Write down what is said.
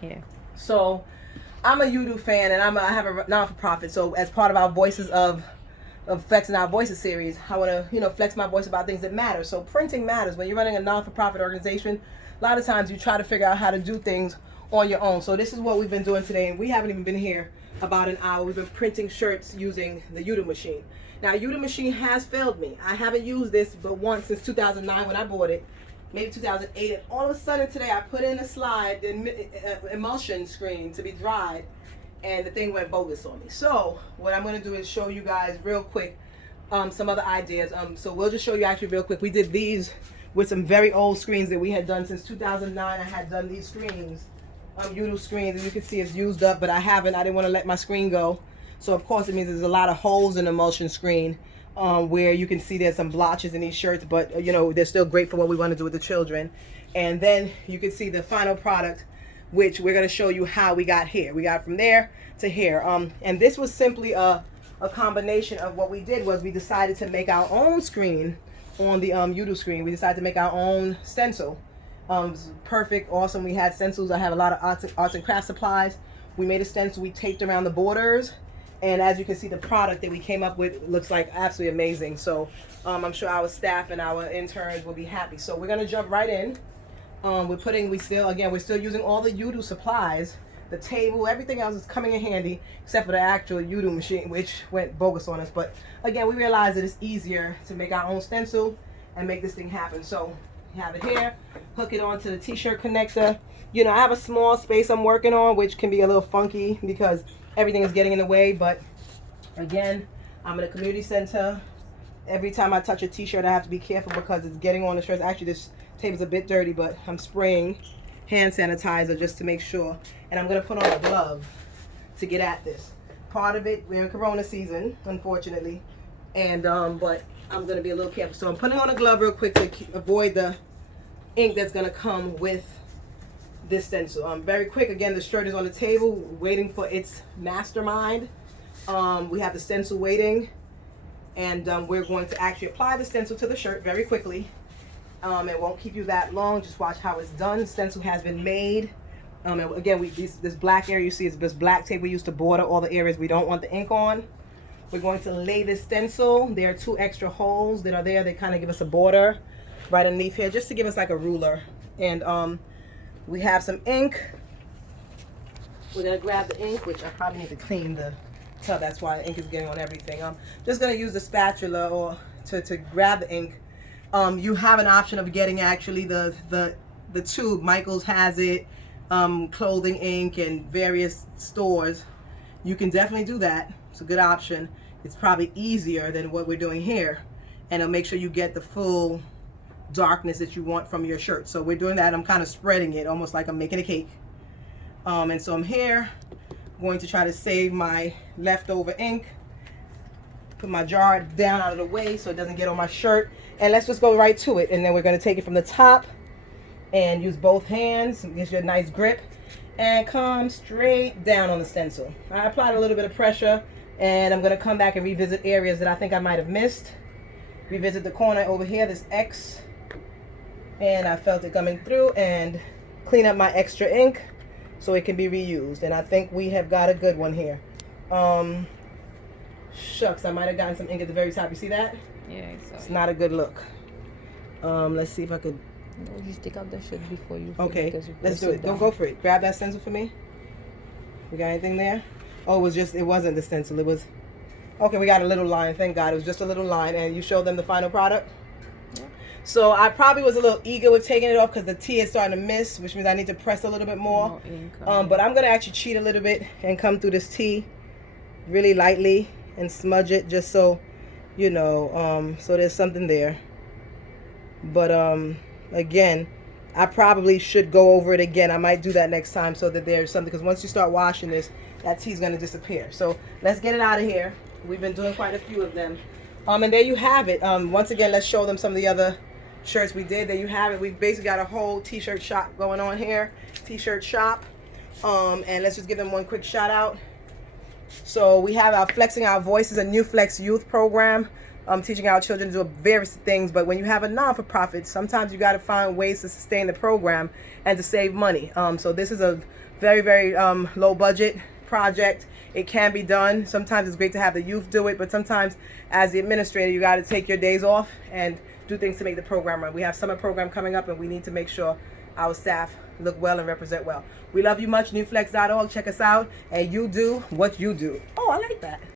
Yeah. So I'm a Yudu fan, and I have a non-for-profit. So as part of our Voices of Flexing Our Voices series, I want to flex my voice about things that matter. So printing matters. When you're running a non-for-profit organization, a lot of times you try to figure out how to do things on your own. So this is what we've been doing today, and we haven't even been here about an hour. We've been printing shirts using the Yudu machine. Now, Yudu machine has failed me. I haven't used this but once since 2009 when I bought it, maybe 2008, and all of a sudden today I put in a slide, the emulsion screen to be dried, and the thing went bogus on me. So what I'm going to do is show you guys real quick some other ideas. So we'll just show you actually real quick. We did these with some very old screens that we had done since 2009. I had done these screens, Yudu screens, and you can see it's used up, but I didn't want to let my screen go. So of course it means there's a lot of holes in the emulsion screen where you can see there's some blotches in these shirts, but they're still great for what we want to do with the children. And then you can see the final product, which we're going to show you how we got here. We got from there to here. And this was simply a combination of what we did was we decided to make our own screen on the Yudu screen. We decided to make our own stencil. It was perfect, awesome. We had stencils. I have a lot of arts and craft supplies. We made a stencil. We taped around the borders. And as you can see, the product that we came up with looks like absolutely amazing. So I'm sure our staff and our interns will be happy. So we're going to jump right in. We're still using all the Yudu supplies. The table, everything else is coming in handy except for the actual Yudu machine, which went bogus on us. But again, we realized that it's easier to make our own stencil and make this thing happen. So you have it here, hook it onto the t-shirt connector. I have a small space I'm working on, which can be a little funky because everything is getting in the way. But again, I'm in a community center. Every time I touch a t-shirt, I have to be careful because it's getting on the shirts. Actually, this table's a bit dirty, but I'm spraying hand sanitizer just to make sure. And I'm going to put on a glove to get at this. Part of it, we're in Corona season, unfortunately. And but I'm going to be a little careful. So I'm putting on a glove real quick to avoid the ink that's going to come with this stencil. Very quick. Again, the shirt is on the table waiting for its mastermind. We have the stencil waiting. And we're going to actually apply the stencil to the shirt very quickly. It won't keep you that long. Just watch how it's done. The stencil has been made. And again, this black area you see is this black tape we used to border all the areas we don't want the ink on. We're going to lay this stencil. There are 2 extra holes that are there. They kind of give us a border right underneath here, just to give us like a ruler. And we have some ink. We're gonna grab the ink, which I probably need to clean the tub. That's why the ink is getting on everything. I'm just gonna use the spatula or to grab the ink. You have an option of getting actually the tube. Michael's has it. Clothing ink and various stores. You can definitely do that. It's a good option. It's probably easier than what we're doing here, and it'll make sure you get the full darkness that you want from your shirt. So we're doing that. I'm kind of spreading it almost like I'm making a cake. And so I'm here going to try to save my leftover ink. Put my jar down out of the way so it doesn't get on my shirt. And let's just go right to it. And then we're going to take it from the top and use both hands. It gives you a nice grip. And come straight down on the stencil. I applied a little bit of pressure. And I'm going to come back and revisit areas that I think I might have missed. Revisit the corner over here, this X. And I felt it coming through. And clean up my extra ink so it can be reused. And I think we have got a good one here. Shucks, I might have gotten some ink at the very top. You see that? Yeah, it's not a good look. Let's see if I could. No, just take out the shirt before you. Okay, let's do it. Don't go for it. Grab that stencil for me. We got anything there? Oh, it wasn't the stencil. It was. Okay, we got a little line. Thank God. It was just a little line. And you showed them the final product? Yeah. So I probably was a little eager with taking it off because the T is starting to miss, which means I need to press a little bit more. But I'm going to actually cheat a little bit and come through this T really lightly and smudge it just so, so there's something there. But again, I probably should go over it again. I might do that next time so that there's something, because once you start washing this, that T is going to disappear. So let's get it out of here. We've been doing quite a few of them. And there you have it. Once again, let's show them some of the other shirts we did. There you have it. We've basically got a whole t-shirt shop going on here. T-shirt shop. And let's just give them one quick shout out. So we have our Flexing Our Voices, a NewFlex Youth program. Teaching our children to do various things. But when you have a non-for-profit, sometimes you got to find ways to sustain the program and to save money. So this is a very, very low budget project. It can be done. Sometimes it's great to have the youth do it, but sometimes as the administrator, you got to take your days off and do things to make the program run. We have summer program coming up, and we need to make sure our staff look well and represent well. We love you much. NewFlex.org. Check us out, and you do what you do. Oh, I like that.